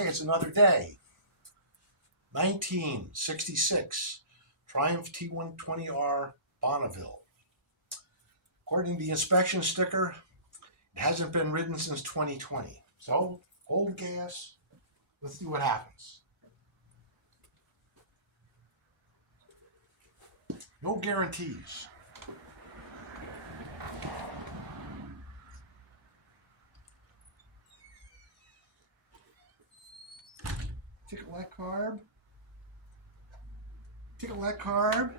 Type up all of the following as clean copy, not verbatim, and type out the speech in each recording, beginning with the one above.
Okay, it's another day. 1966, Triumph T120R Bonneville. According to the inspection sticker, it hasn't been ridden since 2020. So, old gas. Let's see what happens. No guarantees. Tickle that carb. Tickle that carb.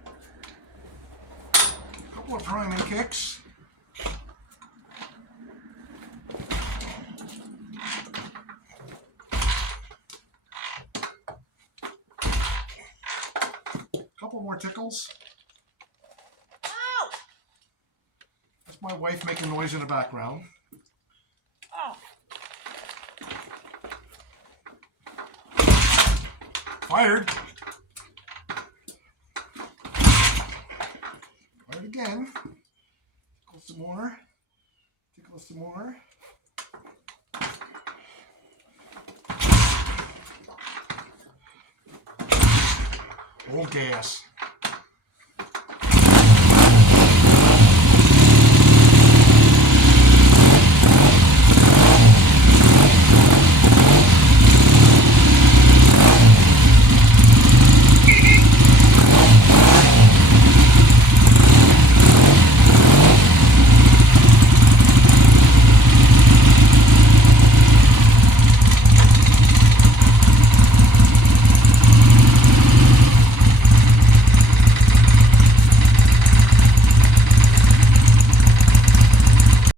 A couple of priming kicks. Couple more tickles. Ow! That's my wife making noise in the background. Oh. Fired. Fired again. Tickle some more. Tickle some more. Old gas.